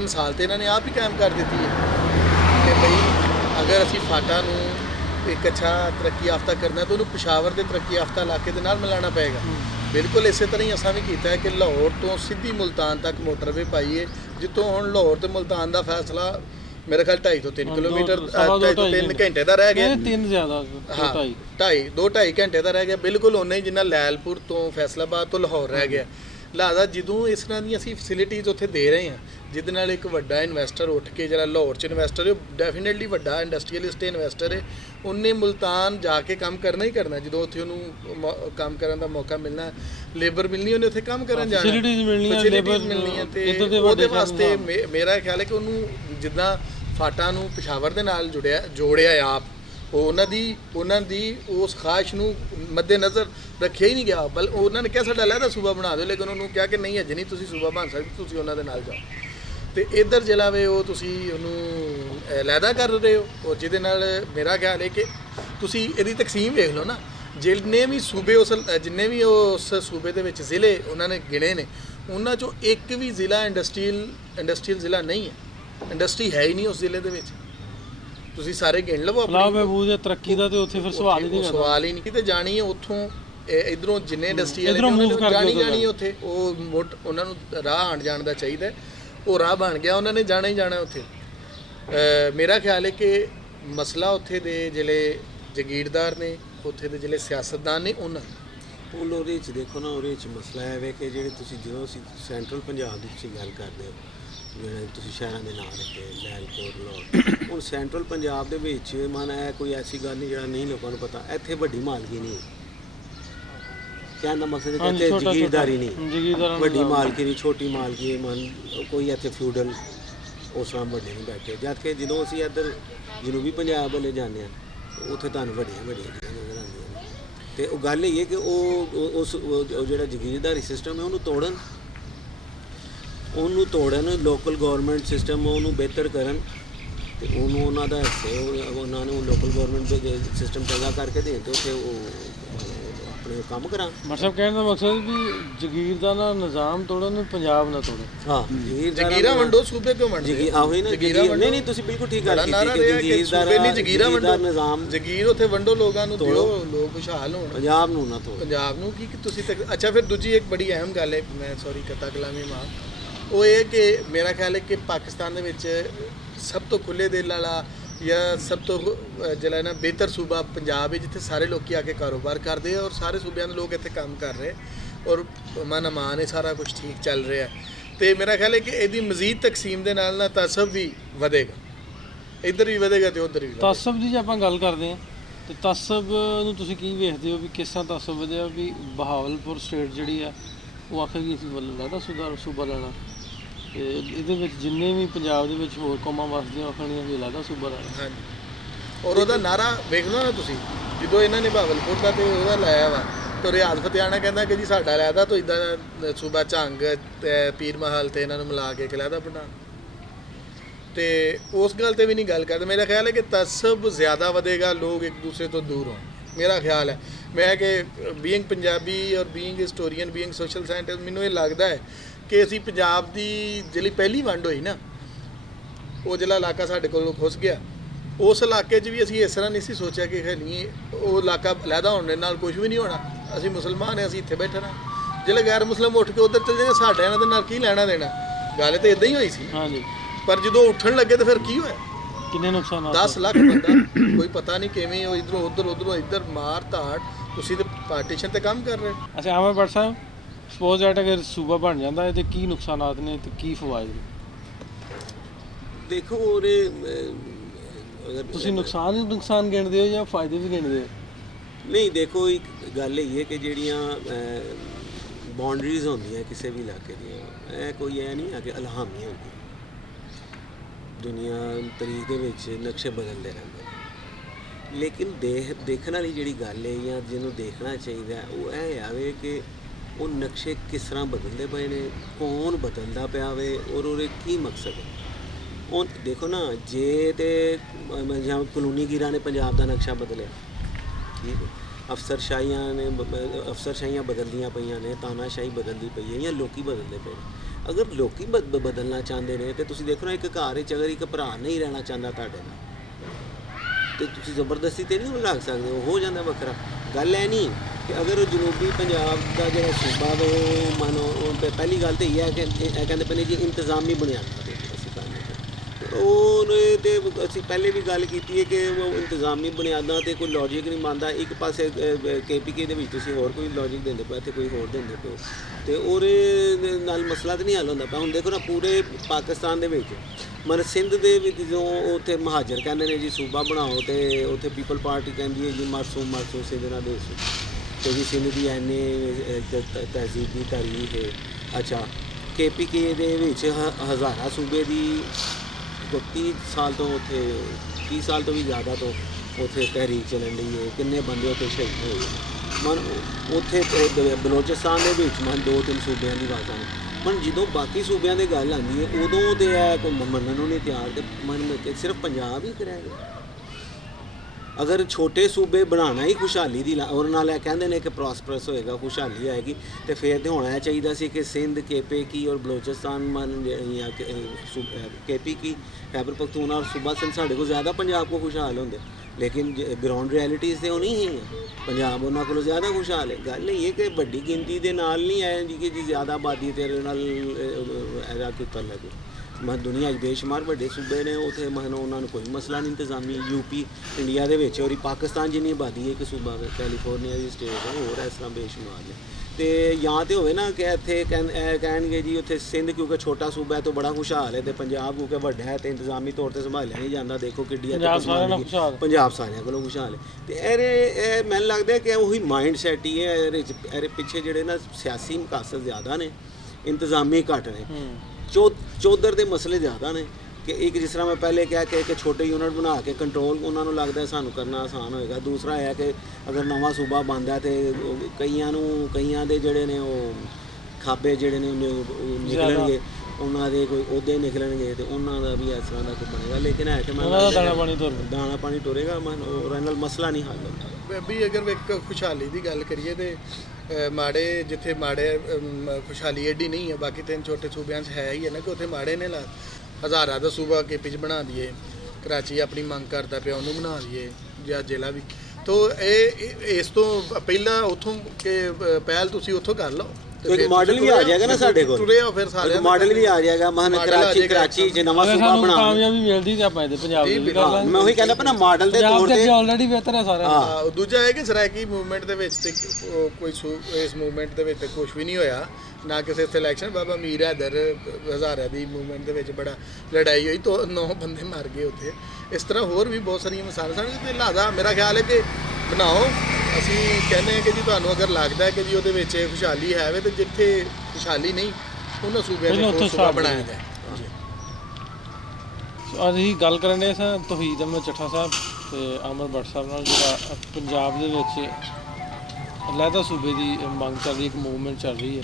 ਮਿਸਾਲ ਤੇ ਇਹਨਾਂ ਨੇ ਆਪ ਹੀ ਕਾਇਮ ਕਰ ਦਿੱਤੀ ਹੈ ਕਿ ਬਈ ਅਗਰ ਅਸੀਂ ਫਾਟਾ ਨੂੰ ਇੱਕ ਅੱਛਾ ਤਰੱਕੀ ਯਾਫਤਾ ਕਰਨਾ ਤਾਂ ਉਹਨੂੰ ਪਿਸ਼ਾਵਰ ਦੇ ਤਰੱਕੀ ਯਾਫਤਾ ਇਲਾਕੇ ਦੇ ਨਾਲ ਮਿਲਾਉਣਾ ਪਏਗਾ। ਬਿਲਕੁਲ ਇਸੇ ਤਰ੍ਹਾਂ ਹੀ ਅਸਾਂ ਵੀ ਕੀਤਾ ਹੈ ਕਿ ਲਾਹੌਰ ਤੋਂ ਸਿੱਧੀ ਮੁਲਤਾਨ ਤੱਕ ਮੋਟਰਵੇ ਪਾਈ ਹੈ, ਜਿੱਥੋਂ ਹੁਣ ਲਾਹੌਰ ਤੇ ਮੁਲਤਾਨ ਦਾ ਫੈਸਲਾ ਮੇਰੇ ਖਿਆਲ 2.5 ਤੋਂ 3 ਕਿਲੋਮੀਟਰ 2.5 ਤੋਂ 3 ਘੰਟੇ ਦਾ ਰਹਿ ਗਿਆ। 3 ਜ਼ਿਆਦਾ, 2.5 ਘੰਟੇ ਦਾ ਰਹਿ ਗਿਆ, ਬਿਲਕੁਲ ਉਨਾ ਹੀ ਜਿੰਨਾ ਲੈਲਪੁਰ ਤੋਂ ਫੈਸਲਾਬਾਦ ਤੋਂ ਲਾਹੌਰ ਰਹਿ ਗਿਆ। ਲਿਹਾਜ਼ਾ ਜਦੋਂ ਇਸ ਤਰ੍ਹਾਂ ਦੀਆਂ ਅਸੀਂ ਫੈਸਿਲਿਟੀਜ਼ ਉੱਥੇ ਦੇ ਰਹੇ ਹਾਂ, ਜਿਹਦੇ ਨਾਲ ਇੱਕ ਵੱਡਾ ਇਨਵੈਸਟਰ ਉੱਠ ਕੇ, ਜਿਹੜਾ ਲਾਹੌਰ 'ਚ ਇਨਵੈਸਟਰ ਹੈ, ਉਹ ਡੈਫੀਨੇਟਲੀ ਵੱਡਾ ਇੰਡਸਟਰੀਅਲਿਸਟ ਇਨਵੈਸਟਰ ਹੈ, ਉਹਨੇ ਮੁਲਤਾਨ ਜਾ ਕੇ ਕੰਮ ਕਰਨਾ ਹੀ ਕਰਨਾ। ਜਦੋਂ ਉੱਥੇ ਉਹਨੂੰ ਕੰਮ ਕਰਨ ਦਾ ਮੌਕਾ ਮਿਲਣਾ, ਲੇਬਰ ਮਿਲਣੀ, ਉਹਨੇ ਉੱਥੇ ਕੰਮ ਕਰਨ ਜਾਣਾ, ਫੈਸਿਲਿਟੀਜ਼ ਮਿਲਣੀਆਂ, ਲੇਬਰ ਮਿਲਣੀਆਂ, ਤੇ ਉਹਦੇ ਵਾਸਤੇ ਮੇਰਾ ਖਿਆਲ ਹੈ ਕਿ ਉਹਨੂੰ ਜਿੱਦਾਂ ਫਾਟਾ ਨੂੰ ਪਿਸ਼ਾਵਰ ਦੇ ਨਾਲ ਜੋੜਿਆ ਆਪ, ਉਹ ਉਹਨਾਂ ਦੀ ਉਸ ਖਾਹਿਸ਼ ਨੂੰ ਮੱਦੇ-ਨਜ਼ਰ ਰੱਖਿਆ ਹੀ ਨਹੀਂ ਗਿਆ। ਬਲ ਉਹਨਾਂ ਨੇ ਕਿਹਾ ਸਾਡਾ ਅਲੱਗਾ ਸੂਬਾ ਬਣਾ ਦਿਓ, ਲੇਕਿਨ ਉਹਨੂੰ ਕਿਹਾ ਕਿ ਨਹੀਂ, ਅਜੇ ਨਹੀਂ ਤੁਸੀਂ ਸੂਬਾ ਬਣ ਸਕਦੇ, ਤੁਸੀਂ ਉਹਨਾਂ ਦੇ ਨਾਲ ਜਾਓ। ਤੇ ਇੱਧਰ ਜ਼ਿਲ੍ਹਾ ਵੇ ਉਹ ਤੁਸੀਂ ਉਹਨੂੰ ਅਲੱਗਾ ਕਰ ਰਹੇ ਹੋ, ਔਰ ਜਿਹਦੇ ਨਾਲ ਮੇਰਾ ਖਿਆਲ ਹੈ ਕਿ ਤੁਸੀਂ ਇਹਦੀ ਤਕਸੀਮ ਵੇਖ ਲਓ ਨਾ, ਜਿੰਨੇ ਵੀ ਸੂਬੇ ਉਸ ਸੂਬੇ ਦੇ ਵਿੱਚ ਜ਼ਿਲ੍ਹੇ ਉਹਨਾਂ ਨੇ ਗਿਣੇ ਨੇ, ਉਹਨਾਂ 'ਚੋਂ ਇੱਕ ਵੀ ਜ਼ਿਲ੍ਹਾ ਇੰਡਸਟਰੀਅਲ ਜ਼ਿਲ੍ਹਾ ਨਹੀਂ ਹੈ, ਇੰਡਸਟਰੀ ਹੈ ਹੀ ਨਹੀਂ ਉਸ ਜ਼ਿਲ੍ਹੇ ਦੇ ਵਿੱਚ। ਤੁਸੀਂ ਸਾਰੇ ਗਿਣ ਲਵੋ ਫਲਾਹ ਬਹਿਬੂਦ ਜਾਂ ਤਰੱਕੀ ਦਾ, ਤੇ ਉੱਥੇ ਫਿਰ ਸਵਾਲ ਹੀ ਨਹੀਂ ਕਿਤੇ ਜਾਣੀ ਹੈ। ਉੱਥੋਂ ਇਧਰੋਂ ਜਿੰਨੇ ਇੰਡਸਟਰੀ ਵਾਲੇ ਜਾਣੀ ਉੱਥੇ, ਉਹ ਉਹਨਾਂ ਨੂੰ ਰਾਹ ਆਣ ਜਾਣ ਦਾ ਚਾਹੀਦਾ, ਉਹ ਰਾਹ ਬਣ ਗਿਆ, ਉਹਨਾਂ ਨੇ ਜਾਣਾ ਹੀ ਜਾਣਾ ਉੱਥੇ। ਮੇਰਾ ਖਿਆਲ ਹੈ ਕਿ ਮਸਲਾ ਉੱਥੇ ਦੇ ਜਿਹੜੇ ਜਗੀਰਦਾਰ ਨੇ, ਉੱਥੇ ਦੇ ਜਿਹੜੇ ਸਿਆਸਤਦਾਨ ਨੇ, ਉਹਨਾਂ ਉਹਦੇ 'ਚ ਦੇਖੋ ਨਾ, ਉਹਦੇ 'ਚ ਮਸਲਾ ਹੈ ਵੇ ਕਿ ਜਿਹੜੇ ਤੁਸੀਂ ਜਦੋਂ ਅਸੀਂ ਸੈਂਟਰਲ ਪੰਜਾਬ ਦੀ ਤੁਸੀਂ ਗੱਲ ਕਰਦੇ ਹੋ, ਜਿਹੜੇ ਤੁਸੀਂ ਸ਼ਹਿਰਾਂ ਦੇ ਨਾਂ ਰੱਖੇ ਲੈਲਪੁਰ, ਲਾਹੌਰ, ਹੁਣ ਸੈਂਟਰਲ ਪੰਜਾਬ ਦੇ ਵਿੱਚ ਮਨ ਹੈ ਕੋਈ ਐਸੀ ਗੱਲ ਨਹੀਂ ਜਿਹੜਾ ਨਹੀਂ ਲੋਕਾਂ ਨੂੰ ਪਤਾ, ਇੱਥੇ ਵੱਡੀ ਮਾਲਕੀ ਨਹੀਂ, ਕਹਿਣ ਦਾ ਮਕਸਦ ਹੈ ਕਿ ਇੱਥੇ ਜਗੀਰਦਾਰੀ ਨਹੀਂ, ਵੱਡੀ ਮਾਲਕੀ ਨਹੀਂ, ਛੋਟੀ ਮਾਲਕੀ ਮਨ ਕੋਈ ਇੱਥੇ ਫਿਊਡਲ ਉਸ ਤਰ੍ਹਾਂ ਵੱਡੇ ਨਹੀਂ ਬੈਠੇ। ਜਦ ਕਿ ਜਦੋਂ ਅਸੀਂ ਇੱਧਰ ਜਨੂਬੀ ਪੰਜਾਬ ਵੱਲੇ ਜਾਂਦੇ ਹਾਂ, ਉੱਥੇ ਤੁਹਾਨੂੰ ਵੱਡੀਆਂ ਨਜ਼ਰ ਆਉਂਦੀਆਂ ਨੇ। ਅਤੇ ਉਹ ਗੱਲ ਇਹ ਹੈ ਕਿ ਉਹ ਜਿਹੜਾ ਜਗੀਰਦਾਰੀ ਸਿਸਟਮ ਹੈ ਉਹਨੂੰ ਤੋੜਨ, ਲੋਕਲ ਗੌਰਮੈਂਟ ਸਿਸਟਮ ਉਹਨੂੰ ਬਿਹਤਰ ਕਰਨ, ਅਤੇ ਉਹਨੂੰ ਉਹਨਾਂ ਦਾ ਹਿੱਸੇ ਉਹਨਾਂ ਨੂੰ ਲੋਕਲ ਗੌਰਮੈਂਟ ਦੇ ਸਿਸਟਮ ਚੰਗਾ ਕਰਕੇ ਦੇਣ, ਅਤੇ ਉੱਥੇ ਉਹ ਆਪਣੇ ਕੰਮ ਕਰਾਂ। ਮਤਲਬ ਕਹਿਣ ਦਾ ਮਕਸਦ ਵੀ ਜਗੀਰਦਾਰ ਦਾ ਨਿਜ਼ਾਮ ਤੋੜਨ, ਪੰਜਾਬ ਨਾ ਤੋੜਨ। ਹਾਂ, ਜਗੀਰਾਂ ਵੰਡੋ, ਸੂਬੇ ਕਿਉਂ ਵੰਡਦੇ? ਆਹੋ ਹੀ ਨਾ, ਨਹੀਂ ਤੁਸੀਂ ਬਿਲਕੁਲ ਠੀਕ ਗੱਲ ਕੀਤੀ ਕਿ ਜਗੀਰਦਾਰ ਨਿਜ਼ਾਮ, ਜਗੀਰ ਉੱਥੇ ਵੰਡੋ, ਲੋਕਾਂ ਨੂੰ ਦਿਓ, ਲੋਕ ਖੁਸ਼ਹਾਲ ਹੋਣ, ਪੰਜਾਬ ਨੂੰ ਨਾ ਤੋੜੋ। ਪੰਜਾਬ ਨੂੰ ਕੀ ਤੁਸੀਂ ਅੱਛਾ, ਫਿਰ ਦੂਜੀ ਇੱਕ ਬੜੀ ਅਹਿਮ ਗੱਲ ਹੈ, ਮੈਂ ਸੌਰੀ ਕਤਾ ਕਲਾਮੀ ਮਾਫ, ਉਹ ਇਹ ਕਿ ਮੇਰਾ ਖਿਆਲ ਹੈ ਕਿ ਪਾਕਿਸਤਾਨ ਦੇ ਵਿੱਚ ਸਭ ਤੋਂ ਖੁੱਲ੍ਹੇ ਦਿਲ ਵਾਲਾ ਜਾਂ ਸਭ ਤੋਂ ਜਿਹੜਾ ਨਾ ਬਿਹਤਰ ਸੂਬਾ ਪੰਜਾਬ ਹੈ, ਜਿੱਥੇ ਸਾਰੇ ਲੋਕ ਆ ਕੇ ਕਾਰੋਬਾਰ ਕਰਦੇ ਆ, ਔਰ ਸਾਰੇ ਸੂਬਿਆਂ ਦੇ ਲੋਕ ਇੱਥੇ ਕੰਮ ਕਰ ਰਹੇ, ਔਰ ਅਮਨ ਅਮਾਨ ਹੈ, ਸਾਰਾ ਕੁਝ ਠੀਕ ਚੱਲ ਰਿਹਾ। ਅਤੇ ਮੇਰਾ ਖਿਆਲ ਹੈ ਕਿ ਇਹਦੀ ਮਜ਼ੀਦ ਤਕਸੀਮ ਦੇ ਨਾਲ ਨਾ ਤਸਬ ਵੀ ਵਧੇਗਾ, ਇੱਧਰ ਵੀ ਵਧੇਗਾ ਅਤੇ ਉੱਧਰ ਵੀ। ਤਸਬ ਦੀ ਜੇ ਆਪਾਂ ਗੱਲ ਕਰਦੇ ਹਾਂ, ਅਤੇ ਤਸਬ ਨੂੰ ਤੁਸੀਂ ਕੀ ਵੇਖਦੇ ਹੋ ਵੀ ਕਿਸ ਤਰ੍ਹਾਂ ਤਸਬ ਵਧਿਆ? ਵੀ ਬਹਾਵਲਪੁਰ ਸਟੇਟ ਜਿਹੜੀ ਆ ਉਹ ਆਖੇਗੀ ਅਸੀਂ ਲੱਗਦਾ ਸੂਬਾ ਲੈਣਾ, ਅਤੇ ਇਹਦੇ ਵਿੱਚ ਜਿੰਨੇ ਵੀ ਪੰਜਾਬ ਦੇ ਵਿੱਚ ਹੋਰ ਕੌਮਾਂ ਵਸਦੀਆਂ ਆਖਣੀਆਂ ਵੀ ਲੱਗਦਾ ਸੂਬਾ ਲੈਣਾ। ਹਾਂਜੀ, ਔਰ ਉਹਦਾ ਨਾਰਾ ਵੇਖ ਲਓ ਨਾ ਤੁਸੀਂ, ਜਦੋਂ ਇਹਨਾਂ ਨੇ ਬਹਾਵਲਪੁਰ ਦਾ ਤੇ ਉਹਦਾ ਲਾਇਆ ਵਾ, ਤਾਂ ਰਿਆਜ਼ ਫਤਿਆਣਾ ਕਹਿੰਦਾ ਕਿ ਜੀ ਸਾਡਾ ਲੈਦਾ ਤਾਂ ਇੱਦਾਂ ਸੂਬਾ ਝੰਗ ਤੇ ਪੀਰ ਮਹਲ ਤੇ ਇਹਨਾਂ ਨੂੰ ਮਿਲਾ ਕੇ ਲੈਦਾ ਬਣਾ, ਤੇ ਉਸ ਗੱਲ ਤੇ ਵੀ ਨਹੀਂ ਗੱਲ ਕਰਦੇ। ਮੇਰਾ ਖਿਆਲ ਹੈ ਕਿ ਤਸਬ ਜ਼ਿਆਦਾ ਵਧੇਗਾ, ਲੋਕ ਇੱਕ ਦੂਸਰੇ ਤੋਂ ਦੂਰ ਹੋਣ, ਮੇਰਾ ਖਿਆਲ ਹੈ। ਮੈਂ ਕਿ ਬੀਇੰਗ ਪੰਜਾਬੀ ਔਰ being historian, being social scientist, ਮੈਨੂੰ ਇਹ ਲੱਗਦਾ ਹੈ ਕਿ ਅਸੀਂ ਪੰਜਾਬ ਦੀ ਜਿਹੜੀ ਪਹਿਲੀ ਵੰਡ ਹੋਈ ਨਾ, ਉਹ ਜਿਹੜਾ ਇਲਾਕਾ ਸਾਡੇ ਕੋਲੋਂ ਖੁੱਸ ਗਿਆ, ਉਸ ਇਲਾਕੇ 'ਚ ਵੀ ਅਸੀਂ ਇਸ ਤਰ੍ਹਾਂ ਨਹੀਂ ਸੀ ਸੋਚਿਆ ਕਿ ਨਹੀਂ ਉਹ ਇਲਾਕਾ ਅਲੱਗਾ ਹੋਣ ਨਾਲ ਕੁਝ ਵੀ ਨਹੀਂ ਹੋਣਾ, ਅਸੀਂ ਮੁਸਲਮਾਨ ਹਾਂ, ਅਸੀਂ ਇੱਥੇ ਬੈਠਣਾ, ਜਿਹੜੇ ਗੈਰ ਮੁਸਲਿਮ ਉੱਠ ਕੇ ਉੱਧਰ ਚਲੇ ਜਾਣਗੇ, ਸਾਡੇ ਇਹਨਾਂ ਦੇ ਨਾਲ ਕੀ ਲੈਣਾ ਦੇਣਾ। ਗੱਲ ਤਾਂ ਇੱਦਾਂ ਹੀ ਹੋਈ ਸੀ। ਹਾਂਜੀ, ਪਰ ਜਦੋਂ ਉੱਠਣ ਲੱਗੇ ਤਾਂ ਫਿਰ ਕੀ ਹੋਇਆ? ਕਿੰਨੇ ਨੁਕਸਾਨ? 10 ਲੱਖ ਬੰਦਾ, ਕੋਈ ਪਤਾ ਨਹੀਂ ਕਿਵੇਂ ਉਹ ਇੱਧਰੋਂ ਉੱਧਰੋਂ ਇੱਧਰ ਮਾਰ ਧਾੜ, ਤੁਸੀਂ ਤਾਂ ਪਾਰਟੀਸ਼ਨ 'ਤੇ ਕੰਮ ਕਰ ਰਹੇ। ਅੱਛਾ ਆਮਰ ਭੱਟ ਸਾਹਿਬ, ਸਪੋਜ਼ ਦੈਟ ਅਗਰ ਸੂਬਾ ਬਣ ਜਾਂਦਾ ਹੈ ਤਾਂ ਕੀ ਨੁਕਸਾਨਾਤ ਨੇ ਤੇ ਕੀ ਫਵਾਇਦ ਨੇ? ਦੇਖੋ ਉਹਦੇ ਅਗਰ ਤੁਸੀਂ ਨੁਕਸਾਨ ਗਿਣਦੇ ਹੋ ਜਾਂ ਫਾਇਦੇ ਵੀ ਗਿਣਦੇ ਹੋ? ਨਹੀਂ, ਦੇਖੋ ਇੱਕ ਗੱਲ ਇਹ ਹੈ ਕਿ ਜਿਹੜੀਆਂ ਬਾਉਂਡਰੀਜ਼ ਹੁੰਦੀਆਂ ਕਿਸੇ ਵੀ ਇਲਾਕੇ ਦੀਆਂ, ਇਹ ਕੋਈ ਇਹ ਨਹੀਂ ਆ ਕਿ ਅਲਹਾਮੀ ਹੁੰਦੀ। ਦੁਨੀਆ ਤਰੀਕ ਦੇ ਵਿੱਚ ਨਕਸ਼ੇ ਬਦਲਦੇ ਰਹਿੰਦੇ ਨੇ, ਲੇਕਿਨ ਦੇਖਣ ਵਾਲੀ ਜਿਹੜੀ ਗੱਲ ਹੈ ਜਾਂ ਜਿਹਨੂੰ ਦੇਖਣਾ ਚਾਹੀਦਾ ਉਹ ਇਹ ਆਵੇ ਕਿ ਉਹ ਨਕਸ਼ੇ ਕਿਸ ਤਰ੍ਹਾਂ ਬਦਲਦੇ ਪਏ ਨੇ, ਕੌਣ ਬਦਲਦਾ ਪਿਆ ਵੇ ਔਰ ਉਹਦੇ ਕੀ ਮਕਸਦ ਹੈ। ਉਹ ਦੇਖੋ ਨਾ, ਜੇ ਤੇ ਜਾਂ ਕਲੋਨੀਗੀਰਾਂ ਨੇ ਪੰਜਾਬ ਦਾ ਨਕਸ਼ਾ ਬਦਲਿਆ, ਠੀਕ ਹੈ, ਅਫਸਰਸ਼ਾਹੀਆਂ ਬਦਲਦੀਆਂ ਪਈਆਂ ਨੇ, ਤਾਨਾਸ਼ਾਹੀ ਬਦਲਦੀ ਪਈ ਹੈ ਜਾਂ ਲੋਕੀ ਬਦਲਦੇ ਪਏ ਨੇ। ਅਗਰ ਲੋਕੀ ਬਦਲਣਾ ਚਾਹੁੰਦੇ ਨੇ ਤੇ ਤੁਸੀਂ ਦੇਖੋ ਨਾ, ਇੱਕ ਘਰ ਵਿੱਚ ਅਗਰ ਇੱਕ ਭਰਾ ਨਹੀਂ ਰਹਿਣਾ ਚਾਹੁੰਦਾ ਤੁਹਾਡੇ ਨਾਲ ਤੇ ਤੁਸੀਂ ਜ਼ਬਰਦਸਤੀ ਤੇ ਨਹੀਂ ਰੱਖ ਸਕਦੇ, ਉਹ ਹੋ ਜਾਂਦਾ ਵੱਖਰਾ। ਗੱਲ ਇਹ ਨਹੀਂ ਕਿ ਅਗਰ ਉਹ ਜਨੂਬੀ ਪੰਜਾਬ ਦਾ ਜਿਹੜਾ ਸੂਬਾ ਵੇ ਉਹ ਮਾਨੋ, ਪਹਿਲੀ ਗੱਲ ਤਾਂ ਇਹ ਹੈ ਕਿ ਇਹ ਕਹਿੰਦੇ ਪਏ ਨੇ ਜੀ ਇੰਤਜ਼ਾਮੀ ਬੁਨਿਆਦਾਂ ਤੇ ਅਸੀਂ ਕਰਨਾ, ਉਹਨੇ ਤੇ ਅਸੀਂ ਪਹਿਲੇ ਵੀ ਗੱਲ ਕੀਤੀ ਹੈ ਕਿ ਉਹ ਇੰਤਜ਼ਾਮੀ ਬੁਨਿਆਦਾਂ ਤੇ ਕੋਈ ਲੌਜਿਕ ਨਹੀਂ ਮੰਨਦਾ। ਇੱਕ ਪਾਸੇ KPK ਦੇ ਵਿੱਚ ਤੁਸੀਂ ਹੋਰ ਕੋਈ ਲੌਜਿਕ ਦਿੰਦੇ ਪਏ, ਇੱਥੇ ਕੋਈ ਹੋਰ ਦਿੰਦੇ ਪਏ, ਤੇ ਉਹਦੇ ਨਾਲ ਮਸਲਾ ਤਾਂ ਨਹੀਂ ਹੱਲ ਹੁੰਦਾ ਪਿਆ। ਹੁਣ ਦੇਖੋ ਨਾ, ਪੂਰੇ ਪਾਕਿਸਤਾਨ ਦੇ ਵਿੱਚ ਮਨ ਸਿੰਧ ਦੇ ਵਿੱਚ ਜਦੋਂ ਉੱਥੇ ਮਹਾਜਰ ਕਹਿੰਦੇ ਨੇ ਜੀ ਸੂਬਾ ਬਣਾਓ, ਤੇ ਉੱਥੇ ਪੀਪਲ ਪਾਰਟੀ ਕਹਿੰਦੀ ਹੈ ਜੀ ਮਰਸੂਮ ਸਿੰਧ ਨਾਲ ਦੇਸ਼, ਤੇ ਜੀ ਸਿੰਧ ਦੀ ਐਨੇ ਤਹਿਜ਼ੀਬ ਦੀ ਤਾਰੀਖ ਹੈ। ਅੱਛਾ, KPK ਦੇ ਵਿੱਚ ਹਜ਼ਾਰਾਂ ਸੂਬੇ ਦੀ 30 ਸਾਲ ਤੋਂ ਉੱਥੇ 30 ਸਾਲ ਤੋਂ ਵੀ ਜ਼ਿਆਦਾ ਤੋਂ ਉੱਥੇ ਤਹਿਰੀਕ ਚੱਲਣ ਲਈ ਹੈ। ਕਿੰਨੇ ਬੰਦੇ ਉੱਥੇ ਸ਼ਹੀਦ ਹੋਏ ਮਨ। ਉੱਥੇ ਬਲੋਚਿਸਤਾਨ ਦੇ ਵਿੱਚ ਮਨ 2-3 ਸੂਬਿਆਂ ਦੀ ਆਵਾਜ਼ਾਂ ਨੇ। ਮਨ ਜਦੋਂ ਬਾਕੀ ਸੂਬਿਆਂ ਦੀ ਗੱਲ ਆਉਂਦੀ ਹੈ ਉਦੋਂ ਤੇ ਇਹ ਕੋਈ ਮੰਨਣ ਨੂੰ ਨਹੀਂ ਤਿਆਰ, ਤੇ ਮਨ ਸਿਰਫ ਪੰਜਾਬ ਹੀ ਰਹਿ ਗਿਆ। ਅਗਰ ਛੋਟੇ ਸੂਬੇ ਬਣਾਉਣਾ ਹੀ ਖੁਸ਼ਹਾਲੀ ਦੀ ਔਰ ਨਾਲ ਇਹ ਕਹਿੰਦੇ ਨੇ ਕਿ ਪ੍ਰੋਸਪਰਸ ਹੋਏਗਾ, ਖੁਸ਼ਹਾਲੀ ਆਏਗੀ, ਤੇ ਫਿਰ ਤੇ ਹੋਣਾ ਚਾਹੀਦਾ ਸੀ ਕਿ ਸਿੰਧ, KPK ਔਰ ਬਲੋਚਿਸਤਾਨ ਮਨ ਜਾਂ KPK, ਖੈਬਰ ਪਖਤੂਨਖਵਾ ਔਰ ਸੂਬਾ ਸਿੰਧ ਸਾਡੇ ਕੋਲ ਜ਼ਿਆਦਾ ਪੰਜਾਬ ਕੋ ਖੁਸ਼ਹਾਲ ਹੁੰਦੇ, ਲੇਕਿਨ ਗਰਾਊਂਡ ਰਿਐਲਿਟੀਜ਼ ਤੇ ਉਹ ਨਹੀਂ ਹੈ। ਪੰਜਾਬ ਉਹਨਾਂ ਕੋਲੋਂ ਜ਼ਿਆਦਾ ਖੁਸ਼ਹਾਲ ਹੈ। ਗੱਲ ਇਹ ਹੈ ਕਿ ਵੱਡੀ ਗਿਣਤੀ ਦੇ ਨਾਲ ਨਹੀਂ ਆਏ ਜੀ ਕਿ ਜੀ ਜ਼ਿਆਦਾ ਆਬਾਦੀ ਤੇਰੇ ਨਾਲ ਇਹਦਾ ਕੋਈ ਕਰ ਲੱਗੇ। ਦੁਨੀਆ 'ਚ ਬੇਸ਼ੁਮਾਰ ਵੱਡੇ ਸੂਬੇ ਨੇ, ਉੱਥੇ ਉਹਨਾਂ ਨੂੰ ਕੋਈ ਮਸਲਾ ਨਹੀਂ ਇੰਤਜ਼ਾਮੀ। UP ਇੰਡੀਆ ਦੇ ਵਿੱਚ ਔਰ ਪਾਕਿਸਤਾਨ ਜਿੰਨੀ ਆਬਾਦੀ ਹੈ ਇੱਕ ਸੂਬਾ ਹੈ, ਕੈਲੀਫੋਰਨੀਆ ਦੀ ਸਟੇਟ ਹੈ, ਹੋਰ ਇਸ ਤਰ੍ਹਾਂ ਬੇਸ਼ੁਮਾਰ ਨੇ। ਤੇ ਜਾਂ ਤੇ ਹੋਵੇ ਨਾ ਕਿ ਇੱਥੇ ਕਹਿਣਗੇ ਜੀ ਉੱਥੇ ਸਿੰਧ ਕਿਉਂਕਿ ਛੋਟਾ ਸੂਬਾ ਹੈ ਤਾਂ ਬੜਾ ਖੁਸ਼ਹਾਲ ਹੈ, ਤੇ ਪੰਜਾਬ ਕਿਉਂਕਿ ਵੱਡਾ ਹੈ ਤੇ ਇੰਤਜ਼ਾਮੀ ਤੌਰ ਤੇ ਸੰਭਾਲਿਆ ਨਹੀਂ ਜਾਂਦਾ। ਦੇਖੋ ਕਿੱਡੀ ਪੰਜਾਬ ਸਾਰਿਆਂ ਕੋਲੋਂ ਖੁਸ਼ਹਾਲ ਹੈ। ਤੇ ਇਹ ਮੈਨੂੰ ਲੱਗਦਾ ਕਿ ਉਹੀ ਮਾਈਂਡ ਸੈਟ ਹੀ ਹੈ ਇਹਦੇ ਪਿੱਛੇ। ਜਿਹੜੇ ਨਾ ਸਿਆਸੀ ਮਕਾਸਦ ਜ਼ਿਆਦਾ ਨੇ, ਇੰਤਜ਼ਾਮੀ ਘੱਟ ਨੇ, ਚੌਧਰ ਦੇ ਮਸਲੇ ਜ਼ਿਆਦਾ ਨੇ। ਕਿ ਇੱਕ ਜਿਸ ਤਰ੍ਹਾਂ ਮੈਂ ਪਹਿਲੇ ਕਿਹਾ ਕਿ ਇੱਕ ਛੋਟੇ ਯੂਨਿਟ ਬਣਾ ਕੇ ਕੰਟਰੋਲ ਉਹਨਾਂ ਨੂੰ ਲੱਗਦਾ ਸਾਨੂੰ ਕਰਨਾ ਆਸਾਨ ਹੋਏਗਾ। ਦੂਸਰਾ ਹੈ ਕਿ ਅਗਰ ਨਵਾਂ ਸੂਬਾ ਬਣਦਾ ਤੇ ਕਈਆਂ ਦੇ ਜਿਹੜੇ ਨੇ ਉਹ ਖਾਬੇ ਜਿਹੜੇ ਨੇ ਨਿਕਲਣਗੇ, ਉਹਨਾਂ ਦੇ ਕੋਈ ਅਹੁਦੇ ਨਿਕਲਣਗੇ, ਤੇ ਉਹਨਾਂ ਦਾ ਵੀ ਇਸ ਤਰ੍ਹਾਂ ਦਾ ਕੋਈ ਬਣੇਗਾ। ਲੇਕਿਨ ਹੈ ਕਿ ਦਾਣਾ ਪਾਣੀ ਟੁਰੇਗਾ, ਉਹਨਾਂ ਨਾਲ ਮਸਲਾ ਨਹੀਂ ਹੱਲ ਹੁੰਦਾ। ਵੀ ਅਗਰ ਇੱਕ ਖੁਸ਼ਹਾਲੀ ਦੀ ਗੱਲ ਕਰੀਏ ਤੇ ਮਾੜੇ ਜਿੱਥੇ ਮਾੜੇ ਖੁਸ਼ਹਾਲੀ ਐਡੀ ਨਹੀਂ ਹੈ, ਬਾਕੀ 3 ਛੋਟੇ ਸੂਬਿਆਂ 'ਚ ਹੈ ਹੀ ਹੈ ਨਾ ਕਿ ਉੱਥੇ ਮਾੜੇ ਨੇ ਹਜ਼ਾਰਾਂ ਦਾ ਸੂਬਾ KP 'ਚ ਬਣਾ ਦਈਏ, ਕਰਾਚੀ ਆਪਣੀ ਮੰਗ ਕਰਦਾ ਪਿਆ ਉਹਨੂੰ ਬਣਾ ਦਈਏ, ਜਾਂ ਜ਼ਿਲ੍ਹਾ ਵੀ। ਤੋ ਇਹ ਇਸ ਤੋਂ ਪਹਿਲਾਂ ਉੱਥੋਂ ਕਿ ਪਹਿਲ ਤੁਸੀਂ ਉੱਥੋਂ ਕਰ ਲਓ। ਇੱਕ ਮਾਡਲ ਵੀ ਆ ਜਾਏਗਾ ਨਾ ਸਾਡੇ ਕੋਲ, ਫਿਰ ਸਾਰੇ ਮਾਡਲ ਵੀ ਆ ਜਾਏਗਾ। ਮਨ ਕਰਾਚੀ 'ਚ ਨਵਾਂ ਸੂਬਾ ਬਣਾ ਕਾਮਯਾਬੀ ਮਿਲਦੀ ਤੇ ਆਪਾਂ ਇਹਦੇ ਪੰਜਾਬ ਦੇ ਵੀ ਕਰ ਲਾਂਗੇ। ਮੈਂ ਉਹੀ ਕਹਿੰਦਾ ਪਰ ਮਾਡਲ ਦੇ ਤੌਰ ਤੇ ਆਲਰੇਡੀ ਬਿਹਤਰ ਹੈ ਸਾਰਾ। ਦੂਜਾ ਹੈ ਕਿ ਸਰਾਇਕੀ ਮੂਵਮੈਂਟ ਦੇ ਵਿੱਚ ਤੇ ਕੋਈ ਇਸ ਮੂਵਮੈਂਟ ਦੇ ਵਿੱਚ ਕੁਝ ਵੀ ਨਹੀਂ ਹੋਇਆ, ਨਾ ਕਿਸੇ ਸਿਲੈਕਸ਼ਨ। ਬਾਬਾ ਮੀਰ ਹੈਦਰ ਹਜ਼ਾਰਾ ਦੀ ਮੂਵਮੈਂਟ ਦੇ ਵਿੱਚ ਬੜਾ ਲੜਾਈ ਹੋਈ, 9 ਬੰਦੇ ਮਰ ਗਏ ਉੱਥੇ। ਇਸ ਤਰ੍ਹਾਂ ਹੋਰ ਵੀ ਬਹੁਤ ਸਾਰੀਆਂ ਮਿਸਾਲਾਂ ਸਨ। ਤੇ ਲਿਹਾਜ਼ਾ ਮੇਰਾ ਖਿਆਲ ਹੈ ਕਿ ਬਣਾਓ। ਅਸੀਂ ਕਹਿੰਦੇ ਹਾਂ ਕਿ ਜੀ ਤੁਹਾਨੂੰ ਅਗਰ ਲੱਗਦਾ ਹੈ ਕਿ ਜੀ ਉਹਦੇ ਵਿੱਚ ਖੁਸ਼ਹਾਲੀ ਹੈ ਵੇ, ਤੇ ਜਿੱਥੇ ਖੁਸ਼ਹਾਲੀ ਨਹੀਂ ਉਹਨਾਂ ਸੂਬਿਆਂ ਦੇ ਸੂਬਾ ਬਣਾਇਆ ਜਾਏ। ਅਸੀਂ ਗੱਲ ਕਰਨ ਦੇ ਸਾਂ ਤੌਹੀਦ ਅਹਿਮਦ ਚੱਠਾ ਸਾਹਿਬ ਤੇ ਅਮਰ ਭੱਟ ਸਾਹਿਬ ਨਾਲ, ਜਿਹੜਾ ਪੰਜਾਬ ਦੇ ਵਿੱਚ ਅਲੱਗਾ ਸੂਬੇ ਦੀ ਮੰਗ ਚੱਲ ਰਹੀ, ਇੱਕ ਮੂਵਮੈਂਟ ਚੱਲ ਰਹੀ ਹੈ,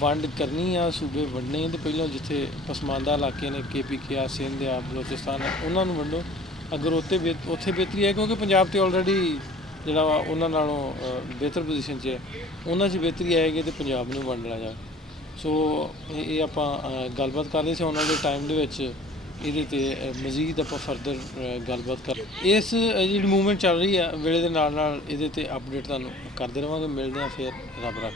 ਵੰਡ ਕਰਨੀ ਆ, ਸੂਬੇ ਵੰਡਣੇ। ਤੇ ਪਹਿਲਾਂ ਜਿੱਥੇ ਪਸਮਾਨਦਾ ਇਲਾਕੇ ਨੇ, KPK ਆ, ਸਿੰਧ ਆ, ਬਲੋਚਿਸਤਾਨ ਆ, ਉਹਨਾਂ ਨੂੰ ਵੰਡੋ। ਅਗਰ ਉੱਥੇ ਬਿਹਤਰੀ ਹੈ, ਕਿਉਂਕਿ ਪੰਜਾਬ ਤੇ ਆਲਰੇਡੀ ਜਿਹੜਾ ਵਾ ਉਹਨਾਂ ਨਾਲੋਂ ਬਿਹਤਰ ਪੋਜੀਸ਼ਨ 'ਚ ਹੈ, ਉਹਨਾਂ 'ਚ ਬਿਹਤਰੀ ਆਏਗੀ ਤੇ ਪੰਜਾਬ ਨੂੰ ਵੰਡਣਾ ਜਾ। ਸੋ ਇਹ ਆਪਾਂ ਗੱਲਬਾਤ ਕਰ ਰਹੇ ਸੀ। ਆਉਣ ਵਾਲੇ ਟਾਈਮ ਦੇ ਵਿੱਚ ਇਹਦੇ 'ਤੇ ਮਜ਼ੀਦ ਆਪਾਂ ਫਰਦਰ ਗੱਲਬਾਤ ਕਰ। ਇਸ ਜਿਹੜੀ ਮੂਵਮੈਂਟ ਚੱਲ ਰਹੀ ਹੈ ਵੇਲੇ ਦੇ ਨਾਲ ਨਾਲ ਇਹਦੇ 'ਤੇ ਅਪਡੇਟ ਤੁਹਾਨੂੰ ਕਰਦੇ ਰਹਾਂਗੇ। ਮਿਲਦੇ ਹਾਂ ਫਿਰ, ਰੱਬ ਰੱਖ।